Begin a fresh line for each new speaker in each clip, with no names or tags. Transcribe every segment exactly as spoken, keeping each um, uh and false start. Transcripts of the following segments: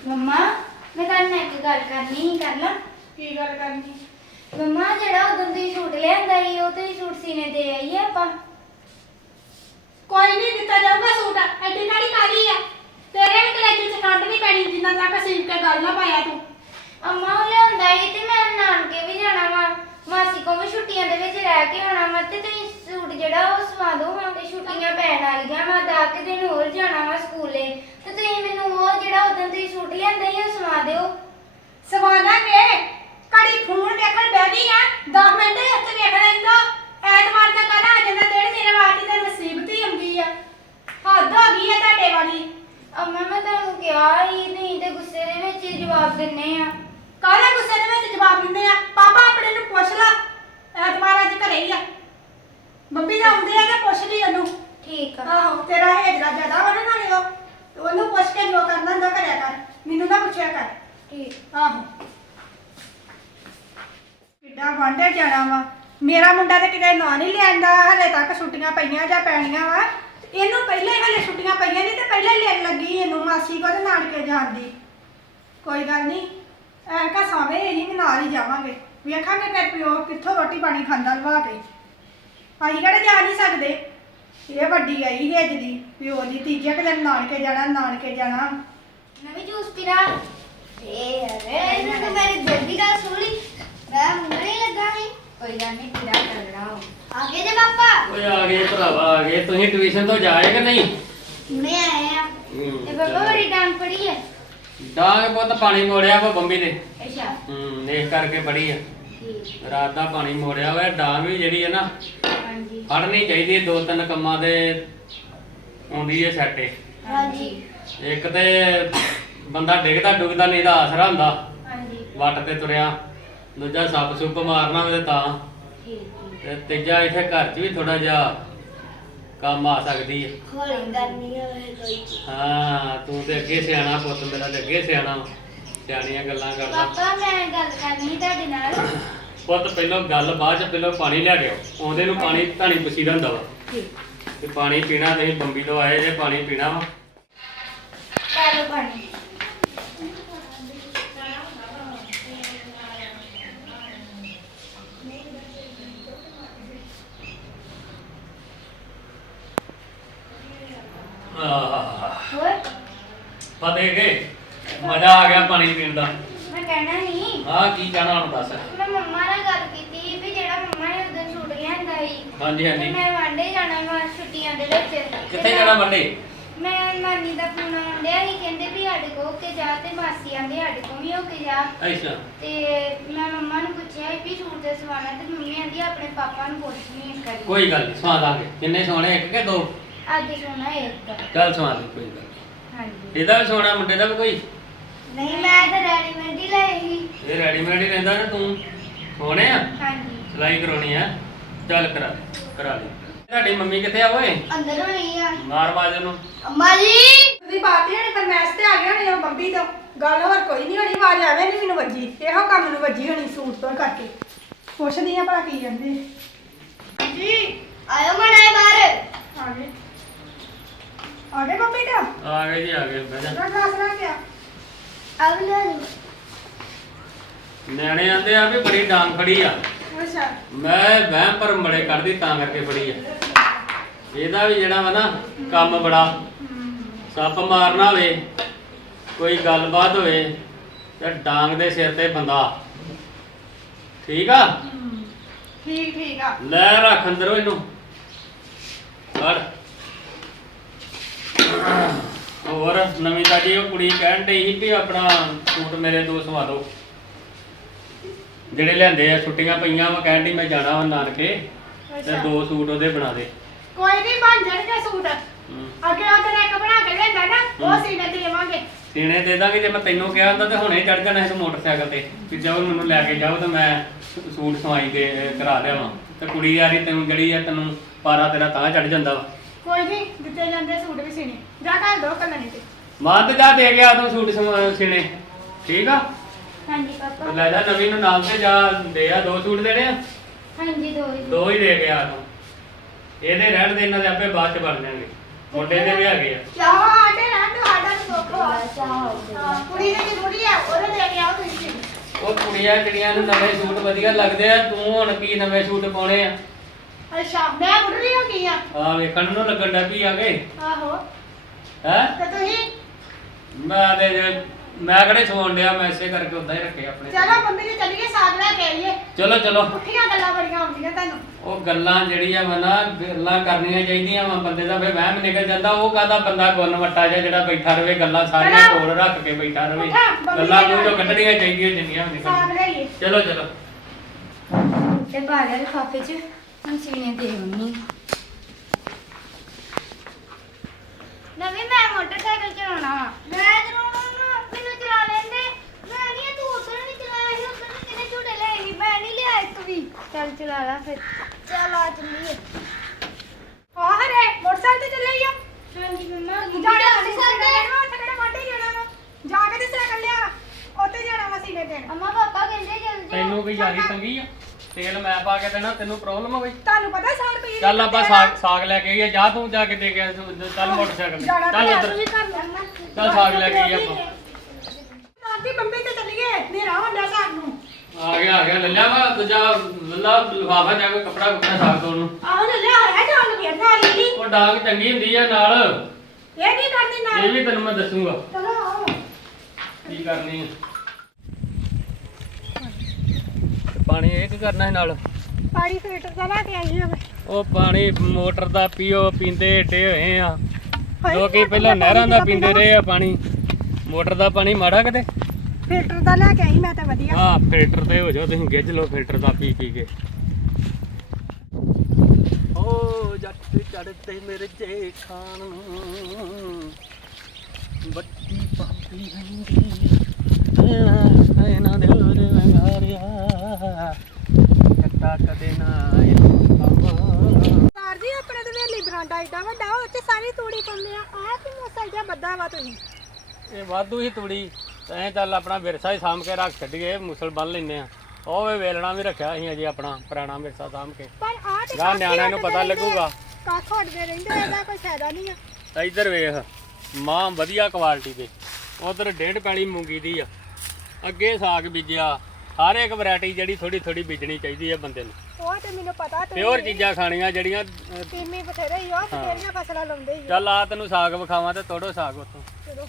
मम्मा मैं तेरे नाल एक गल करनी ही कर ला
की गल करनी
मम्मा जेड़ा उदों तुसीं सूट लिआंदा ही ओ तुसीं सूट सीने दे आइए आपां
कोई नहीं दिता जाऊगा सूट एडी काली काली है तेरे भी कलेजे च कंड नहीं पैनी जिन्ना तक सीव के गल ना पाया तू
अम्मा ओ लिआंदा ही ते मैं नानके भी जाना वा मासी को भी छुट्टियां दे विच रह के आना वा ते तुसीं सूट जेड़ा ओ सवा दो हां ते छुट्टियां पैण वालियां वा दस के दिन होर जाना वा स्कूले ते तुसीं मैनूं ओ जेड़ा उदों तुसीं सूट लिआंदा ही ओ सवा दिओ
सवाना के कड़ी फोन देखण बैठी आ दस मिनट उत्ते वेख लैंदा ऐतवार तक आ जांदा डेढ़ मेरे वास्ते ते मुसीबत ही आउंदी आ हद हो गई है ਤੁਹਾਡੇ वाली
अम्मा मैं तुहानूं किहा ही तुसीं ते गुस्से दे विच जवाब दिंदे आ
ਕਾਹਦੇ ਗੁੱਸੇ ਦੇ ਵਿੱਚ ਜਵਾਬ ਦਿੰਦੇ ਆ ਪਾਪਾ ਆਪਣੇ ਨੂੰ ਪੁੱਛ ਲਾ ਐਤਵਾਰ ਅੱਜ ਘਰੇ ਹੀ ਆ ਮੰਮੀ ਦਾ ਆਉਂਦੇ ਆ ਤੇ ਪੁੱਛ ਲਈ ਉਹਨੂੰ
ठीक आ
ਆਹੋ ਤੇਰਾ ਹੇਜਰਾ ਜ਼ਿਆਦਾ ਵਾ ਨਾ ਨਾਲੇ ਉਹ ਤੇ ਉਹਨੂੰ ਪੁੱਛ ਕੇ ਜੋ ਕਰਨਾ ਹੁੰਦਾ ਕਰਿਆ ਕਰ ਮੈਨੂੰ ਨਾ ਪੁੱਛਿਆ ਕਰ
ठीक
ਆਹੋ ਕਿੱਡਾ ਵਾਂਡੇ ਜਾਣਾ ਵਾ ਮੇਰਾ ਮੁੰਡਾ ਤੇ ਕਿਤੇ ਨਾਂ ਨਹੀਂ ਲੈਂਦਾ ਹਲੇ ਤੱਕ ਛੁੱਟੀਆਂ ਪਈਆਂ ਜਾਂ ਪੈਣੀਆਂ ਵਾ ਇਹਨੂੰ ਪਹਿਲੇ ਹੀ ਹਲੇ ਛੁੱਟੀਆਂ ਪਈਆਂ ਨਹੀਂ ਤੇ ਪਹਿਲੇ ਹੀ ਲੈਣ ਲੱਗੀ ਇਹਨੂੰ ਮਾਸੀ ਕੋਲ ਨਾਨਕੇ ਜਾਣ ਦੀ ਕੋਈ ਗੱਲ ਨਹੀਂ ਐ ਕਾ ਸਾਵੇਂ ਇਹ ਨਾਲ ਹੀ ਜਾਵਾਂਗੇ ਵੇਖਾਂਗੇ ਕਿ ਪਿਓ ਕਿੱਥੋਂ ਰੋਟੀ ਪਾਣੀ ਖਾਂਦਾ ਲਵਾ ਕੇ ਅਸੀਂ ਕਿਹੜੇ ਜਾ ਨਹੀਂ ਸਕਦੇ ਇਹ ਵੱਡੀ ਆਈ ਹੇਜਦੀ ਪਿਓ ਦੀ ਤੀਜੇ ਕੁ ਦਿਨ ਨਾਨਕੇ ਜਾਣਾ ਨਾਨਕੇ ਜਾਣਾ
नवी जूस पीरा ए अरे इन्हें तो मेरी जल्दी का सुनी मैं मुंह नहीं लगा ही कोई गल नहीं पीरा कर रहा हूं आगे जे पापा
ਓਏ ਆ ਗਏ ਭਰਾਵਾ ਆ ਗਏ ਤੁਸੀਂ ਟਿਊਸ਼ਨ ਤੋਂ ਜਾਏ ਕਿ ਨਹੀਂ
मैं आए हैं ए पापा बड़ी डांग पड़ी है
ਡਾਂਗ ਪੁੱਤ ਪਾਣੀ ਮੋੜਿਆ ਵਾ ਬੰਬੀ ਨੇ
अच्छा
ਹੂੰ ਇਸ ਕਰਕੇ ਬੜੀ ਆ
ठीक
ਰਾਤ ਦਾ ਪਾਣੀ ਮੋੜਿਆ ਵਾ ਡਾਂਗ ਵੀ ਜਿਹੜੀ ਹੈ ਨਾ
हां जी
ਫੜਨੀ ਚਾਹੀਦੀ ਹੈ ਦੋ ਤਿੰਨ ਕੰਮਾਂ ਦੇ ਆਉਂਦੀ ਹੈ ਸੈਟੇ
हां जी
ਇੱਕ ਤੇ ਬੰਦਾ ਡਿੱਗਦਾ ਡੁੱਗਦਾ ਨਹੀਂ ਦਾ ਆਸਰਾ ਹੁੰਦਾ
हां जी
ਵੱਟ ਤੇ ਤੁਰਿਆ ਦੂਜਾ ਸੱਪ ਸੁੱਪ ਮਾਰਨਾ ਹੋਵੇ ਤਾਂ
ठीक
ਤੇ ਤੀਜਾ ਇੱਥੇ ਘਰ 'ਚ ਵੀ ਥੋੜਾ ਜਿਹਾ ਕੰਮ ਆ ਸਕਦੀ ਹੈ
खोली करनी है कोई
ਹਾਂ ਤੂੰ ਤੇ ਅੱਗੇ ਸਿਆਣਾ ਪੁੱਤ ਮੇਰਾ ਤੇ ਅੱਗੇ ਸਿਆਣਾ ਵਾ। ਸਿਆਣੀਆਂ ਗੱਲਾਂ ਕਰਦਾ
पापा मैं गल करनी ਤੁਹਾਡੇ ਨਾਲ
ਪੁੱਤ ਪਹਿਲਾਂ ਗੱਲ ਬਾਅਦ ਚ ਪਹਿਲਾਂ ਪਾਣੀ ਲੈ ਕੇ ਆਓ ਆਉਂਦੇ ਨੂੰ ਪਾਣੀ ਧਾਣੀ ਪਸੀਦਾ ਹੁੰਦਾ ਵਾ
ठीक
ਤੇ ਪਾਣੀ ਪੀਣਾ ਤੁਸੀਂ ਬੰਬੀ ਤੋਂ ਆਏ ਜੇ ਪਾਣੀ ਪੀਣਾ ਵਾ
चलो पानी
ਆਹ
और
ਫਤਿਹ ਕੇ ਮਜ਼ਾ ਆ ਗਿਆ ਪਾਣੀ ਪੀਣ ਦਾ
मैं कहना नहीं
ਆਹ ਕੀ ਕਹਿਣਾ ਹੁਣ ਦੱਸ
ਮੈਂ ਮੰਮਾ ਨਾਲ ਗੱਲ ਕੀਤੀ ਵੀ ਜਿਹੜਾ ਮੰਮਾ ਨੇ ਉਦੋਂ ਛੁੱਟ ਲਿਆਂਦਾ ਸੀ
ਹਾਂਜੀ
ਤੇ
ਹਾਂਜੀ
ਮੈਂ ਵਾਂਡੇ ਜਾਣਾ ਵਾ ਛੁੱਟੀਆਂ ਦੇ ਵਿੱਚ ਤੇ
ਕਿੱਥੇ
ਮੈਂ-
ਜਾਣਾ ਮੰਡੇ
ਮੈਂ ਨਾਨੀ ਦਾ ਫੋਨ ਆਉਂਦਿਆ ਸੀ ਕਹਿੰਦੇ ਵੀ ਸਾਡੇ ਕੋਲ ਹੋ ਕੇ ਜਾ ਤੇ ਮਾਸੀ ਆਂਦੇ ਸਾਡੇ ਕੋਲ ਵੀ ਹੋ ਕੇ ਜਾ
ਅੱਛਾ
ਤੇ ਮੈਂ ਮੰਮਾ ਨੂੰ ਪੁੱਛਿਆ ਵੀ ਸੂਟ ਤੇ ਸਵਾਣਾ ਤੇ ਮੰਮੀ ਆਂਦੀ ਆਪਣੇ ਪਾਪਾ ਨੂੰ ਪੁੱਛਣੀ ਇੱਕ ਵਾਰੀ
ਕੋਈ ਗੱਲ ਨਹੀਂ ਸਵਾ ਦਾਂਗੇ ਕਿੰਨੇ ਸੋਹਣੇ ਇੱਕ ਕਿ ਦੋ
ਅੱਜ ਸੋਣਾ ਇੱਕ
ਚੱਲ ਸਵਾ ਦੇ ਕੋਈ ਗੱਲ ਨੀ।
ਹਾਂਜੀ
ਇਹਦਾ ਵੀ ਸੋਹਣਾ ਮੁੰਡੇ ਦਾ ਵੀ ਕੋਈ
ਨਹੀਂ ਮੈਂ ਤਾਂ ਰੈਡੀਮੇਡ ਹੀ ਲਈ ਸੀ
ਇਹ ਰੈਡੀਮੇਡ ਹੀ ਰਹਿੰਦਾ ਨਾ ਤੂੰ ਸੋਹਣੇ ਆ
ਹਾਂਜੀ
ਸਿਲਾਈ ਕਰਾਉਣੀ ਆ ਚੱਲ ਕਰਾ ਦੇ ਕਰਾ ਦੇ ਤੁਹਾਡੀ ਮੰਮੀ ਕਿੱਥੇ ਆ ਓਏ
ਅੰਦਰ ਹੋਈ ਆ
ਮਾਰ ਬਾਜ ਨੂੰ
ਅੰਮਾ ਜੀ
ਦੀ ਬਾਤ ਹੀ ਫਰਮੈਸ਼ ਤੇ ਆ ਗਿਆ ਹੋਣੀ ਉਹ ਬੰਬੀ ਤੋਂ ਗੱਲ ਹੋਰ ਕੋਈ ਨਹੀਂ ਹੋਣੀ ਆਵਾਜ਼ ਆਵੇ ਨਹੀਂ ਮੈਨੂੰ ਵੱਜੀ ਇਹੋ ਕੰਮ ਨੂੰ ਵੱਜੀ ਹੋਣੀ ਸੂਟ ਤੋਂ ਕਰਕੇ ਪੁੱਛਦੀ ਆ ਭਲਾ ਕੀ ਕਹਿੰਦੇ ਜੀ
ਆਇਓ ਮੜਾਏ ਬਾਹਰ
ਆ ਗਏ ਆ ਗਏ ਬੰਬੀ ਤੋਂ
ਆ ਗਏ ਜੀ ਆ ਗਏ ਬਹਿ ਜਾ
ਨਾ ਕਲਾਸ ਨਾ ਗਿਆ
ਆਵ ਲੈ
ਨਿਆਣੇ ਆਂਦੇ ਆ ਵੀ ਬੜੀ ਡਾਂਗ ਫੜੀ ਆ
ਅੱਛਾ
ਮੈਂ ਵਹਿਮ ਪਰ ਮੜੇ ਕੱਢਦੀ ਤਾਂ ਕਰਕੇ ਫੜੀ ਆ ਇਹਦਾ ਵੀ ਜਿਹੜਾ ਵਾ ਨਾ ਕੰਮ ਬੜਾ ਸੱਪ ਮਾਰਨਾ ਹੋਵੇ ਕੋਈ ਗੱਲਬਾਤ ਹੋਵੇ ਤੇ ਡਾਂਗ ਦੇ ਸਿਰ ਤੇ ਬੰਦਾ ਠੀਕ ਆ
ਠੀਕ ਠੀਕ ਆ
ਲੈ ਰੱਖ ਅੰਦਰੋਂ ਇਹਨੂੰ ਫੜ ਹੋਰ ਨਵੀਂ ਤਾਜੀ ਉਹ ਕੁੜੀ ਕਹਿਣ ਡਈ ਸੀ ਵੀ ਆਪਣਾ ਸੂਟ ਮੇਰੇ ਦੋ ਸਵਾ ਦਿਓ ਜਿਹੜੇ ਲਿਆਂਦੇ ਆ ਛੁੱਟੀਆਂ ਪਈਆਂ ਵਾ ਕਹਿਣ ਡਈ ਮੈਂ ਜਾਣਾ ਵਾ ਨਾਨਕੇ ਤੇ ਦੋ ਸੂਟ ਉਹਦੇ ਬਣਾ ਦੇ
ਕੋਈ ਨਹੀਂ ਬਣ ਜਾਣਗੇ ਸੂਟ
ਹੂੰ।
ਅੱਗੇ ਉਹ ਤੇਰੇ ਇੱਕ ਬਣਾ ਕੇ ਲੈਂਦਾ ਨਾ ਉਹ ਸੀਨੇ ਦੇਵਾਂਗੇ
ਸੀਨੇ ਦੇ ਦਾਂਗੇ ਜੇ ਮੈਂ ਤੈਨੂੰ ਕਿਹਾ ਹੁੰਦਾ ਤੇ ਹੁਣੇ ਚੜ ਜਾਣਾ ਸੀ ਮੋਟਰਸਾਈਕਲ ਤੇ ਵੀ ਜਾਓ ਮੈਨੂੰ ਲੈ ਕੇ ਜਾਓ ਤੇ ਮੈਂ ਸੂ- ਸੂਟ ਸਵਾਈ ਦੇ ਕਰਾ ਲਿਆਵਾਂ ਤੇ ਕੁੜੀ ਯਾਰੀ ਤੈਨੂੰ ਜਿਹੜੀ ਆ ਤੈਨੂੰ ਪਾਰਾ ਤੇਰਾ ਤਾਂ ਚੜ ਜਾਂਦਾ ਵਾ
ਕੋਈ ਨਹੀਂ ਦਿੱਤੇ ਜਾਂਦੇ ਸੂਟ ਵੀ ਸੀਨੇ ਜਾ ਕਰ ਦੋ ਕੱਲਣੀ ਤੇ
ਮਾਂ ਤੇ ਜਾ ਦੇ ਗਿਆ ਤੂੰ ਸੂਟ ਸਵਾ- ਸੀਨੇ ਠੀਕ ਆ
ਹਾਂਜੀ
ਤੇ
ਪਾਪਾ
ਲੈ ਜਾ ਨਵੀਂ ਨੂੰ ਨਾਲ ਤੇ ਜਾ ਦੇ ਆ ਦੋ ਸੂਟ ਦੇਣੇ ਆ
ਹਾਂਜੀ ਦੋ ਹੀ
ਦੋ ਹੀ ਦੇ ਗਿਆ ਤੂੰ ਇਹਦੇ ਰਹਿਣ ਦੇ ਇਹਨਾਂ ਦੇ ਆਪੇ ਬਾਅਦ ਚ ਬਣ ਜਾਣਗੇ ਮੁੰਡੇ ਦੇ ਵੀ ਹੈਗੇ ਆ
ਚਾਹ ਆਟੇ ਨਾ ਤੂੰ ਆਟਾ ਸੁੱਖ ਵਾ ਹਾਂ ਕੁੜੀ ਨੇ ਜ਼ਰੂਰੀ ਆ ਉਹਦੇ ਲੈ ਕੇ ਆਓ ਤੁਸੀਂ
ਉਹ ਕੁੜੀਆਂ ਕਿੜੀਆਂ ਨੂੰ ਨਵੇਂ ਸੂਟ ਵਧੀਆ ਲੱਗਦੇ ਆ ਤੂੰ ਹੁਣ ਕੀ ਨਵੇਂ ਸੂਟ ਪਾਉਣੇ ਆ
ਅੱਛਾ ਮੈਂ ਬੁੱਢੀ ਹੋ ਗਈ ਆ
ਆ ਵੇਖਣ ਨੂੰ ਲੱਗਣ ਡੈ ਪਈ ਆ ਗਏ
ਆਹੋ
ਹੈ
ਤੇ ਤੁਸੀਂ
ਮੈਂ ਤੇ ਜੇ- ਮੈਂ ਕਿਹੜੇ ਸੌਣ ਡਿਆ ਮੈਂ ਇਸੇ ਕਰਕੇ ਉਦਾਂ ਹੀ ਰੱਖੇ ਆਪਣੇ
ਚਲੋ ਮੰਮੀ ਜੀ ਚੱਲੀਏ ਸਾਗ ਲੈ ਕੇ ਆਈਏ
ਚਲੋ ਚਲੋ
ਪੁੱਠੀਆਂ ਗੱਲਾਂ ਬੜੀਆਂ ਆਉਂਦੀਆਂ ਤੁਹਾਨੂੰ
ਉਹ ਗੱਲਾਂ ਜਿਹੜੀਆਂ ਵਾ ਨਾ ਗੱਲਾਂ ਕਰਨੀਆਂ ਚਾਹੀਦੀਆਂ ਵਾ ਬੰਦੇ ਦਾ ਫੇ ਵਹਿਮ ਨਿਕਲ ਜਾਂਦਾ ਉਹ ਕਾਹਦਾ ਬੰਦਾ ਗੁੰਨ ਵੱਟਾ ਜਿਹਾ ਜਿਹੜਾ ਬੈਠਾ ਰਵੇ ਗੱਲਾਂ ਸਾਰੀਆਂ
ਚਲੋ।
ਕੋਲ ਰੱਖ ਕੇ ਬੈਠਾ ਰਵੇ
ਉੱਠਾ, ਮੰਮੀ
ਗੱਲਾਂ
ਦੇ
ਮੂੰਹ ਚੋਂ
ਨਾਲ।
ਕੱਢਣੀਆਂ ਚਾਹੀਦੀਆਂ ਜਿੰਨੀਆਂ ਵੀ
ਸਾਗ
ਨਿਕਲਣ
ਲਈਏ
ਚਲੋ ਚਲੋ
ਤੇ ਪਾ ਲਿਆ ਲਿਫਾਫੇ 'ਚ ਹੁਣ ਸੀਨੇ ਦੇ ਆਉਣੀ ਨਵੀਂ ਮੈਂ ਮੋਟਰਸਾਈਕਲ ਚਲਾਉਣਾ ਵਾ ਮੈਂ ਚਲਾਉਣਾ ਨਾ ਮੈਨੂੰ ਚਲਾ ਲੈਂਦੇ ਮੈਂ ਨਹੀਂ ਤੂੰ ਉਧਰ ਨਹੀਂ ਚਲਾਇਆ ਸੀ ਉਧਰ ਨਹੀਂ ਕਿਨੇ ਝੂਟੇ ਲਏ ਸੀ ਮੈਂ ਨਹੀਂ ਲਿਆ ਇੱਕ ਵੀ ਚੱਲ ਚਲਾ ਲਾ ਫਿਰ ਚੱਲ ਆ ਚੱਲੀਏ
ਆ ਹਰੇ ਮੋਟਰਸਾਈਕਲ ਤੇ ਚੱਲੇ ਆ
ਹਾਂਜੀ ਮੰਮਾ
ਜਾਣਾ ਅਸੀਂ ਸਾਈਕਲ ਉੱਥੇ ਕਿਹੜਾ ਵਾਢੇ ਜਾਣਾ ਵਾ ਜਾ ਕੇ ਤੇ ਸਾਈਕਲ ਲਿਆ ਉੱਥੇ ਜਾਣਾ ਵਾ ਸੀਨੇ ਦੇਣ
ਅੰਮਾ ਪਾਪਾ ਕਹਿੰਦੇ ਜਲਦੀ
ਤੈਨੂੰ ਕੋਈ ਯਾਰੀ ਤੰਗੀ ਆ ਤੇਲ ਮੈਂ ਪਾ ਕੇ ਦੇਣਾ ਤੈਨੂੰ ਪ੍ਰੋਬਲਮ ਆ ਕੋਈ
ਤੁਹਾਨੂੰ ਪਤਾ ਸੌ ਰੁਪਏ
ਚੱਲ ਆਪਾਂ ਸਾਗ ਸਾਗ ਲੈ ਕੇ ਆਈਏ ਜਾ ਤੂੰ ਜਾ ਕੇ ਦੇ ਗਿਆ ਚੱਲ ਮੋਟਰਸਾਈਕਲ ਤੇ। ਚੱਲ ਇੱਧਰ
ਵੀ ਕਰ ਲੈਣਾ
ਚੱਲ ਸਾਗ ਲੈ ਕੇ ਆਈਏ ਆਪਾਂ
ਨਾਂਦੀ ਬੰਬੀ ਤੇ ਚੱਲੀਏ ਹਨੇਰਾ ਹੁੰਦਾ ਸਾਗ ਨੂੰ
ਆ ਗਿਆ ਆ ਗਿਆ ਲੈ ਲਿਆ ਵਾ ਦੂਜਾ ਲੱਲਾ ਲਿਫਾਫਾ ਜਾ ਕੇ ਕੱਪੜਾ ਕੁੱਪੜਾ ਸਾਗ ਤੋੜ ਨੂੰ
ਆਹ ਲੈ ਲਿਆ ਹੈ ਡਾਲ ਵੀ ਨਾਲ ਹੀ
ਉਹ ਡਾਂਗ ਚੰਗੀ ਹੁੰਦੀ ਆ ਨਾਲ
ਇਹ ਕੀ ਕਰਦੀ ਨਾਲ
ਇਹ ਵੀ ਤੈਨੂੰ ਮੈਂ ਦੱਸੂਗਾ
ਚਲੋ ਆਓ
ਕੀ ਕਰਨੀ ਆ ਤੇ ਪਾਣੀ ਇਹ ਕੀ ਕਰਨਾ ਹੈ ਨਾਲ
ਪਾਣੀ ਫਿਲਟਰ ਦਾ ਲੈ ਕੇ ਆਈ ਹਾਂ
ਉਹ ਪਾਣੀ ਮੋਟਰ ਦਾ ਪੀਓ ਪੀਂਦੇ ਏਡੇ ਹੋਏ ਆ
ਹਾਏ,
ਲੋਕੀ
ਮੋਟਰ
ਪਹਿਲਾਂ
ਦਾ
ਨਹਿਰਾਂ ਦਾ
ਪਾਣੀ
ਪੀਂਦੇ ਰਹੇ ਆ ਪਾਣੀ ਮੋਟਰ ਦਾ ਪਾਣੀ ਮਾੜਾ ਕਿਤੇ
ਫਿਲਟਰ ਦਾ ਲੈ ਕੇ ਆਈ ਮੈਂ ਤਾਂ ਵਧੀਆ
ਹਾਂ ਫਿਲਟਰ ਤੇ ਹੋ ਜਾਓ ਤੁਸੀਂ ਗਿੱਝ ਲਓ ਫਿਲਟਰ ਦਾ ਪੀ ਪੀ ਕੇ ਓ ਜੱਟ ਚੜਦੇ ਮੇਰੇ ਜੇ ਖਾਣ ਬੱਤੀ ਪਾਪੀ ਹੰਦੀ ਇਹਨਾਂ ਦੇ ਹੋਰ ਵੰਗਾਰਿਆ ਕੱਟਾ ਕਦੇ ਨਾ
ਸਰ ਜੀ ਆਪਣੇ ਤੇ ਵੇਲੀ ਬਰਾਂਡਾ ਏਡਾ ਵੱਡਾ ਉਹ ਚ ਸਾਰੀ ਤੂੜੀ ਪਾਉਂਦੇ ਆ ਆਹ ਕੀ ਮੋਸਲ ਜਿਹਾ ਬੱਦਾ ਵਾ ਤੁਸੀਂ
ਇਹ ਵਾਧੂ ਹੀ ਤੂੜੀ ਐ ਚੱਲ ਆਪਣਾ ਵਿਰਸਾ ਹੀ ਸਾਂਭ ਕੇ ਰੱਖ ਛੱਡੀਏ ਮੁਸਲ ਬੰਨ ਲੈਨੇ ਆ ਉਹ ਵੇ ਵੇਲਣਾ ਵੀ ਰੱਖਿਆ ਅਸੀਂ ਅਜੇ ਆਪਣਾ ਪੁਰਾਣਾ ਵਿਰਸਾ ਸਾਂਭ ਕੇ
ਪਰ ਆਹ ਤੇ
ਗਾਂ ਨਿਆਣਿਆਂ ਨੂੰ ਪਤਾ ਲੱਗੂਗਾ
ਕੱਖ ਉੱਡਦੇ ਰਹਿੰਦੇ ਇਹਦਾ ਕੋਈ ਫਾਇਦਾ ਨਹੀਂ ਆ
ਤਾਂ ਇੱਧਰ ਵੇਖ ਮਾਂ ਵਧੀਆ ਕੁਆਲਿਟੀ ਦੇ ਉਧਰ ਡੇਢ ਪੈਲੀ ਮੂੰਗੀ ਦੀ ਆ ਅੱਗੇ ਸਾਗ ਬੀਜਿਆ ਹਰ ਇੱਕ ਵੈਰਾਈਟੀ ਜਿਹੜੀ ਥੋੜੀ ਥੋੜੀ ਬੀਜਣੀ ਚਾਹੀਦੀ ਆ ਬੰਦੇ ਨੂੰ
ਉਹ ਤੇ ਮੈਨੂੰ ਪਤਾ ਤੇ
ਪਿਓਰ ਚੀਜ਼ਾਂ ਖਾਣੀਆਂ ਜਿਹੜੀਆਂ ਅਹ,
ਤੀਮੀ ਬਥੇਰੇ ਹੀ ਆ ਬਥੇਰੀਆਂ ਫਸਲਾਂ ਲਾਉਂਦੇ ਹੀ ਆ
ਚੱਲ ਆ ਤੈਨੂੰ ਸਾਗ ਵਿਖਾਵਾਂ ਤੇ ਤੋੜੋ ਸਾਗ ਉੱਥੋਂ
ਚਲੋ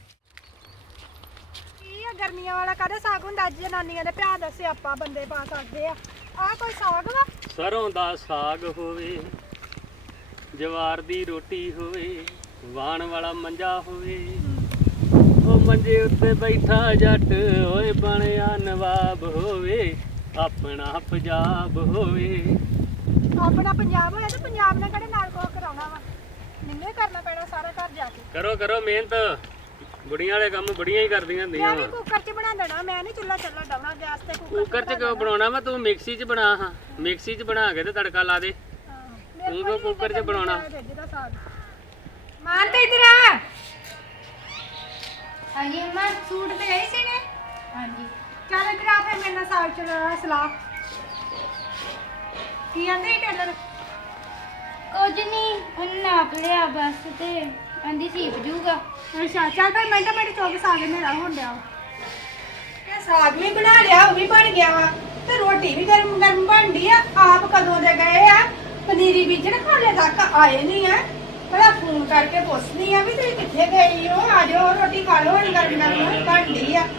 ਕੀ ਆ ਗਰਮੀਆਂ ਵਾਲਾ ਕਾਹਦਾ ਸਾਗ ਹੁੰਦਾ ਅੱਜ ਜਨਾਨੀਆਂ ਦੇ ਭਰਾ ਦਾ ਸਿਆਪਾ ਬੰਦੇ ਪਾ ਸਕਦੇ ਆ ਆਹ ਕੋਈ ਸਾਗ ਵਾ
ਸਰੋਂ ਦਾ ਸਾਗ ਹੋਵੇ ਜਵਾਰ ਦੀ ਰੋਟੀ ਹੋਵੇ ਵਾਣ ਵਾਲਾ ਮੰਜਾ ਹੋਵੇ ਉਹ ਮੰਜੇ ਉੱਤੇ ਬੈਠਾ ਜੱਟ ਓਏ ਬਣਿਆ ਨਵਾਬ ਹੋਵੇ ਆਪਣਾ ਪੰਜਾਬ ਹੋਵੇ
ਆਪਣਾ ਪੰਜਾਬ ਹੋਇਆ ਤੇ ਪੰਜਾਬ ਨੇ ਕਿਹੜੇ ਨਾਲ ਕੋ ਕਰਾਉਣਾ ਵਾ ਮੈਨੂੰ ਕਰਨਾ ਪੈਣਾ ਸਾਰਾ ਘਰ ਜਾ ਕੇ
ਕਰੋ ਕਰੋ ਮਿਹਨਤ ਬੁੜੀਆਂ ਵਾਲੇ ਕੰਮ ਬੁੜੀਆਂ ਹੀ ਕਰਦੀਆਂ ਹੁੰਦੀਆਂ
ਮੈਂ
ਵਾ
ਵੀ ਕੁੱਕਰ 'ਚ ਬਣਾ ਦੇਣਾ ਮੈਂ ਨਹੀਂ ਚੁੱਲ੍ਹਾ ਚੱਲਣਾ ਡਾਉਣਾ ਗੈਸ ਤੇ ਕੁੱਕਰ
ਕੁੱਕਰ 'ਚ ਕਿਉਂ ਬਣਾਉਣਾ ਵਾ ਤੂੰ ਮਿਕਸੀ 'ਚ ਬਣਾ ਹਾਂ ਮਿਕਸੀ 'ਚ ਬਣਾ ਕੇ ਤੇ ਤੜਕਾ ਲਾ ਦੇ ਤੂੰ ਕਿਉਂ ਕੁੱਕਰ 'ਚ ਬਣਾਉਣਾ
ਮਾਨ ਤੇ ਇਧਰ ਆ
ਹਾਂਜੀ ਅੰਮਾ
ਸੂਟ ਤੇ ਗਈ ਸੀ ਨੇ
ਹਾਂਜੀ
ਚੱਲ ਇਧਰ ਆ ਫਿਰ ਮੇਰੇ ਨਾਲ ਸਾਗ ਚਲਾ ਸਲਾਹ ਕੀ ਆਂਦੇ ਟੇਲਰ
ਕੁਝ ਨਹੀਂ ਉਹਨੇ ਨਾਪ ਲਿਆ ਬਸ ਤੇ ਆਂਦੀ ਸੀਪ ਜੂਗਾ
ਅੱਛਾ ਚੱਲ ਫਿਰ ਮਿੰਟ ਮਿੰਟ ਚੋਕ ਸਾਗ ਮੇਰਾ ਹੋਣ ਡਿਆ ਇਹ ਸਾਗ ਵੀ ਬਣਾ ਲਿਆ ਉਹ ਵੀ ਬਣ ਗਿਆ ਵਾ ਤੇ ਰੋਟੀ ਵੀ ਗਰਮ ਗਰਮ ਬਣਦੀ ਆ ਆਪ ਕਦੋਂ ਦੇ ਗਏ ਆ ਪਨੀਰੀ ਬੀਜਣ ਖਾਲੇ ਤੱਕ ਆਏ ਨਹੀਂ ਆ ਬੜਾ ਫੋਨ ਕਰਕੇ ਪੁੱਛਦੀ ਆ ਵੀ ਤੁਸੀਂ ਕਿੱਥੇ ਗਈ ਹੋ ਆ ਜਾਓ ਰੋਟੀ ਖਾ ਲਓ ਹਣ ਗਰਮ ਗਰਮ ਬਣਦੀ ਆ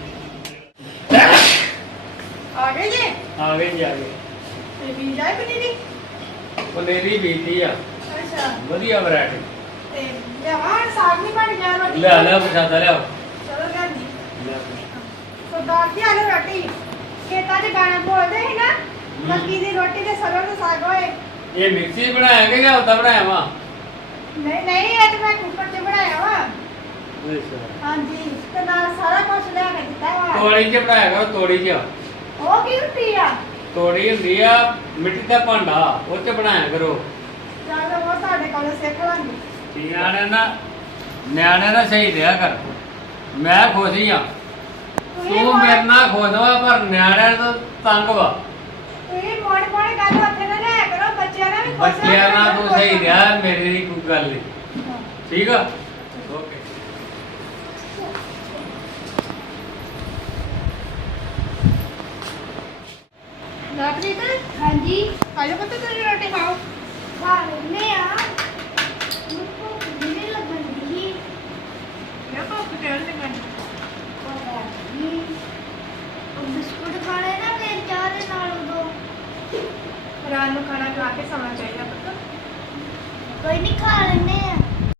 ਆ ਗਏ ਜੀ
ਆ ਗਏ ਜੀ ਆ ਗਏ
ਤੇ ਬੀਜ ਆਏ ਪਨੀਰੀ
ਪਨੀਰੀ ਬੀਜਦੀ ਆ
ਅੱਛਾ
ਵਧੀਆ ਵੈਰਾਈਟੀ
ਤੇ ਲਿਆਵਾਂ ਸਾਗ ਨਹੀਂ ਬਣ ਗਿਆ ਰੋਟੀ
ਲਿਆ ਲਿਆ ਪ੍ਰਸ਼ਾਦਾ ਲਿਆ
ਚਲੋ ਲਿਆਂਦੀ ਸਰਦਾਰ ਜੀ ਆਲੂ ਰੋਟੀ ਖੇਤਾਂ 'ਚ ਗਾਣਾ ਬੋਲਦੇ ਸੀ ਨਾ ਮੱਕੀ ਦੀ ਰੋਟੀ ਤੇ ਸਰੋਂ ਦਾ ਸਾਗ ਹੋਏ
ਇਹ ਮਿਕਸੀ 'ਚ ਬਣਾਇਆ ਕਿ ਜਾਂ ਉਦਾਂ ਬਣਾਇਆ ਵਾ
ਨਹੀਂ ਨਹੀਂ ਇਹ ਤਾਂ ਮੈਂ ਕੁੱਕਰ 'ਚ ਬਣਾਇਆ ਵਾ
ਅੱਛਾ
ਹਾਂਜੀ ਤੇ ਨਾਲ ਸਾਰਾ ਕੁਝ ਲਿਆ ਕੇ ਦਿੱਤਾ ਵਾ
ਤੋੜੀ 'ਚ ਬਣਾਇਆ ਕਰੋ ਤੋੜੀ 'ਚ
ਉਹ ਕੀ ਹੁੰਦੀ ਆ
ਤੋੜੀ ਹੁੰਦੀ ਆ ਮਿੱਟੀ ਦਾ ਭਾਂਡਾ ਉਹ 'ਚ ਬਣਾਇਆ ਕਰੋ
ਚੱਲ ਉਹ ਤੁਹਾਡੇ ਕੋਲ ਸਿੱਖ ਲਾਂਗੇ
ਨਿਆਣੇ ਨਾ ਨਿਆਣੇ ਨਾ ਸਹੀ ਰਿਹਾ ਕਰ ਮੈਂ ਖੁਸ਼ ਹੀ ਆ
ਤੁਸੀਂ
ਤੂੰ ਮੇਰੇ ਨਾਲ ਖੁਸ਼ ਵਾ ਪਰ ਨਿਆਣਿਆਂ ਤੋਂ ਤੰਗ ਵਾ
ਤੁਸੀਂ ਮੋੜ ਮੋੜ ਗੱਲ ਉੱਥੇ ਨਾ ਲਿਆ ਕਰੋ ਬੱਚਿਆਂ ਨਾਲ ਵੀ ਖੁਸ਼
ਬੱਚਿਆਂ ਨਾਲ ਤੂੰ ਸਹੀ ਰਿਹਾ ਮੇਰੇ ਦੀ ਕੋਈ ਗੱਲ ਨਹੀਂ ਠੀਕ ਆ ਓਕੇ
ਲਾਪਰੀਤ
ਹਾਂਜੀ
ਆਜੋ ਪੁੱਤ ਤੁਸੀਂ ਰੋਟੀ ਖਾਓ
ਖਾ ਲੈਨੇ ਆ ਮੈਨੂੰ ਭੁੱਖ ਨਹੀਂ ਲੱਗਣ ਦੀ
ਮੈਂ ਭੁੱਖ ਤੇ ਨਹੀਂ ਕਰਨੀ
ਪਤਾ ਨਹੀਂ ਉਹ ਬਿਸਕੁਟ ਖਾਣੇ ਨਾ ਫਿਰ ਚਾਹ ਦੇ ਨਾਲ ਉਦੋਂ
ਰਾਤ ਨੂੰ ਖਾਣਾ ਖਾ ਕੇ ਸੌਣਾ ਚਾਹੀਦਾ ਪੁੱਤ
ਕੋਈ ਨਹੀਂ ਖਾ ਲੈਨੇ ਆ